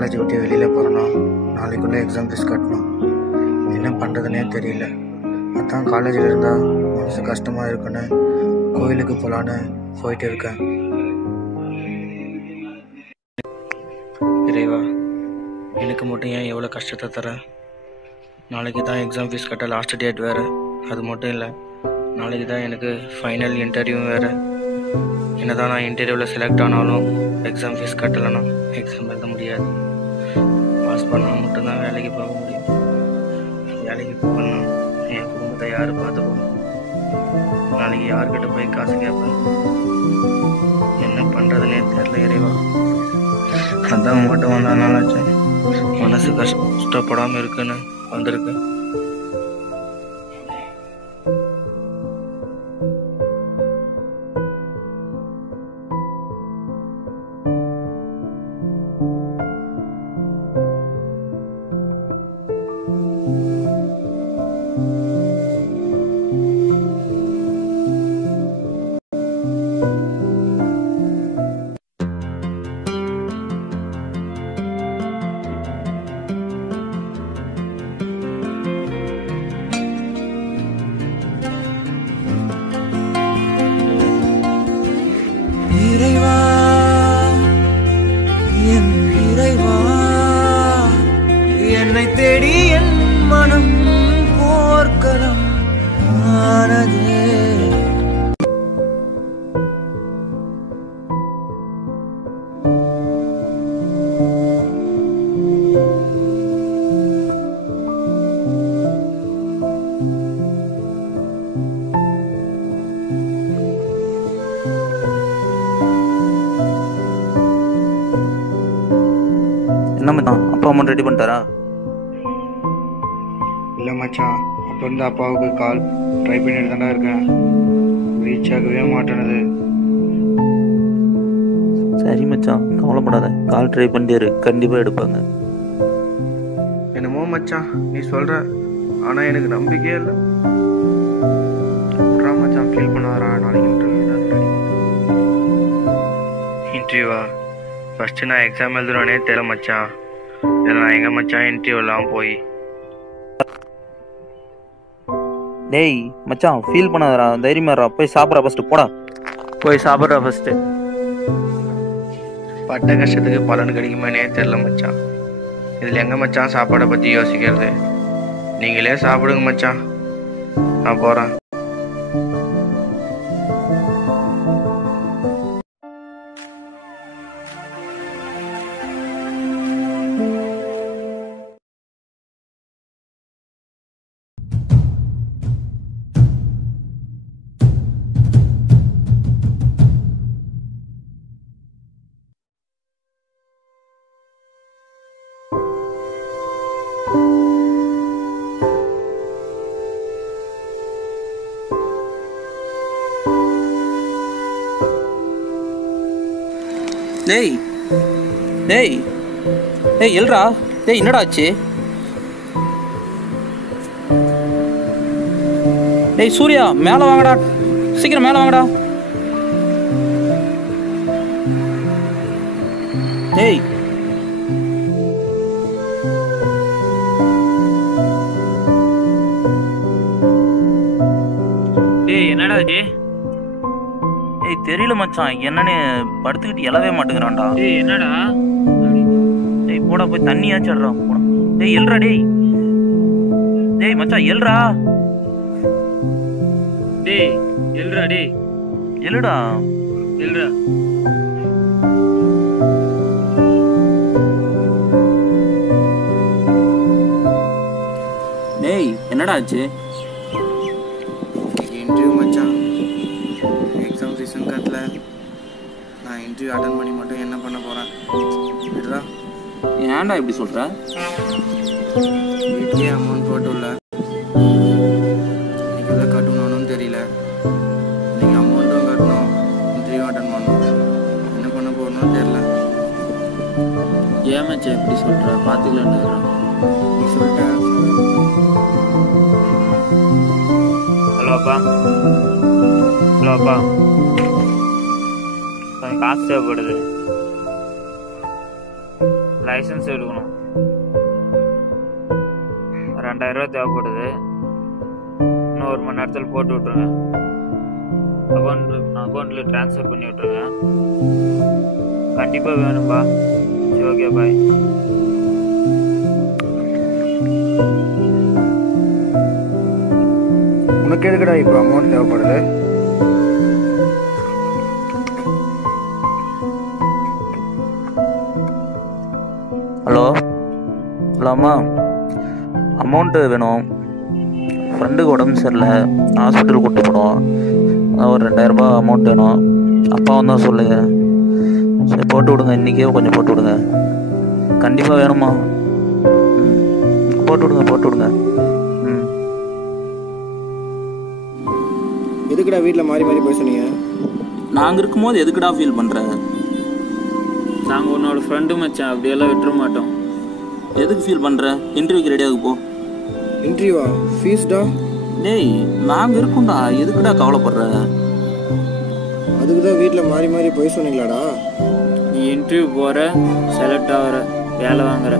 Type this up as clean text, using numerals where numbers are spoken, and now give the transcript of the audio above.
College விட்டு வெளியில் போகிறேன்னா நாளைக்குள்ளே எக்ஸாம் ஃபீஸ் கட்டணும். என்ன பண்ணுறதுனே தெரியல. அதான் காலேஜில் இருந்தால் மனசு கஷ்டமாக இருக்குன்னு கோயிலுக்கு போகலான்னு போயிட்டு இருக்கேன். இறைவா, எனக்கு மட்டும் ஏன் எவ்வளோ கஷ்டத்தை தரேன்? நாளைக்கு தான் எக்ஸாம் ஃபீஸ் கட்ட லாஸ்ட் டேட் வேறு. அது மட்டும் இல்லை, நாளைக்கு தான் எனக்கு ஃபைனல் இன்டர்வியூ வேறு. என்ன தான் நான் இன்டர்வியூவில் செலக்ட் ஆனாலும் எக்ஸாம் ஃபீஸ் கட்டலைன்னா எக்ஸாம் எழுத முடியாது. பாஸ் பண்ணால் மட்டும்தான் வேலைக்கு போக முடியும். வேலைக்கு போகணும்னா என் குடும்பத்தை யார் பார்த்துக்கணும்? நாளைக்கு யார்கிட்ட போய் காசு கேட்பேன்? என்ன பண்ணுறதுனே தெரில இறைவா. அதான் மட்டும் வந்ததுனாலாச்சு மனசு கஷ்டப்படாமல் இருக்குன்னு வந்திருக்கு. இறைவா, என் இறைவா, என்னை தேடி என் மனம் போர்க்களம் ஆனதே. என்ன மச்சான், அப்பா அமௌண்ட் ரெடி பண்ணிட்டாரா? இல்லை மச்சான், அப்போ இருந்து அப்பாவுக்கு கால் ட்ரை பண்ணிட்டு தானே இருக்கேன். ரீச் ஆகவே மாட்டேனது. சரி மச்சான், கவலைப்படாத, கால் ட்ரை பண்ணிட்டு கண்டிப்பாக எடுப்பாங்க. என்னமோ மச்சான் நீ சொல்கிற, ஆனால் எனக்கு நம்பிக்கையே இல்லை. மச்சான் ஃபீல் பண்ணாரா? நாளைக்கு இன்டர்வியூவா? ஃபஸ்ட்டு நான் எக்ஸாம் எழுதுறோன்னே தெரியல மச்சான். இதில் நான் எங்கே மச்சான் இன்டர்வியூலாம் போய்? டேய் மச்சான், ஃபீல் பண்ணாதடா, தைரியமாடா, போய் சாப்பிட்றா ஃபஸ்ட்டு. போடா, போய் சாப்பிட்றா ஃபஸ்ட்டு. பட்ட கஷ்டத்துக்கு பலன் கிடைக்குமானே தெரில மச்சான். இதில் எங்கே மச்சான் சாப்பாடை பற்றி யோசிக்கிறது? நீங்களே சாப்பிடுங்க மச்சான், நான் போகிறேன். டேய் டேய் டேய் எல்ரா, டேய் என்னடா ஆச்சு? டேய் சூர்யா, மேலே வாங்கடா, சீக்கிரம் மேலே வாங்கடா. டேய் டேய் என்னடா இது? டேய் தெரியல மச்சான், என்னன்னு படுத்துக்கிட்டு எழவே மாட்டேங்கிறான்டா. டேய் என்னடா? டேய் போடா, போய் தண்ணியாச்சும் அட்றா, போடா. டேய் எல்ரா, டேய் டேய் மச்சான் எல்ரா. டேய் எல்ரா, டேய் எழுடா, எல்ரா. டேய் என்னடா ஆச்சு? இன்டர்வியூ மச்சான், எக்ஸாம் ஃபீஸும் கட்டல. நான் இன்டர்வியூ அட்டன் பண்ணி மட்டும் என்ன பண்ண போகிறேன்? விடுறா. ஏன்டா இப்படி சொல்கிற? வீட்லேயே அமௌண்ட் போட்டுள்ள, இன்னைக்கு எவ்வளோ கட்டணும்னு தெரியல. இன்னைக்கு அமௌண்ட்டும் கட்டணும், இன்டர்வியூ அட்டன் பண்ணணும். என்ன பண்ண போகணும்னு தெரில. ஏன் மச்சான் இப்படி சொல்கிற? பார்த்துக்கலான்னு நீ சொல்லிட்ட. ஹலோ அப்பா, ஹலோ அப்பா, காசு தேவைப்படுது. லைசன்ஸ் எடுக்கணும். 2000 ரூபா தேவைப்படுது. இன்னும் 1 மணி நேரத்தில் போட்டு விட்ருங்க. அக்கௌண்ட்டில் ட்ரான்ஸ்ஃபர் பண்ணி விட்ருங்க. கண்டிப்பாக வேணும்பா. சரி, ஓகே, பாய். உனக்கு எதுக்குடா இப்போ அமௌண்ட் தேவைப்படுது? ஹலோ அம்மா, அமௌண்ட்டு வேணும். ஃப்ரெண்டுக்கு உடம்பு சரியில்லை, ஹாஸ்பிட்டல் கூப்பிட்டு போனோம். அதான் ஒரு 2000 ரூபாய் அமௌண்ட் வேணும். அப்பா வந்தால் சொல்லுங்கள். சரி, போட்டு விடுங்க. இன்றைக்கே கொஞ்சம் போட்டு விடுங்க. கண்டிப்பாக வேணுமா? போட்டு விடுங்க. எதுக்குடா வீட்டில் மாறி மாறி போய் சொன்னீங்க? நாங்கள் இருக்கும்போது எதுக்குடா ஃபீல் பண்ணுற? நாங்கள் உன்னோட ஃப்ரெண்டு மச்சான், அப்படியெல்லாம் விட்டுற மாட்டோம். எதுக்கு ஃபீல் பண்ணுற? இன்டர்வியூக்கு ரெடியாக போ. இன்டர்வியூவா? ஃபீஸ்டா? டேய், நாங்கள் இருக்கோம்டா, எதுக்குடா கவலைப்படுற? அதுக்கு தான் வீட்டில் மாறி மாறி போய் சொன்னீங்களாடா? நீ இன்டர்வியூ போகிற, செலக்ட் ஆகிற, வேலை வாங்குற.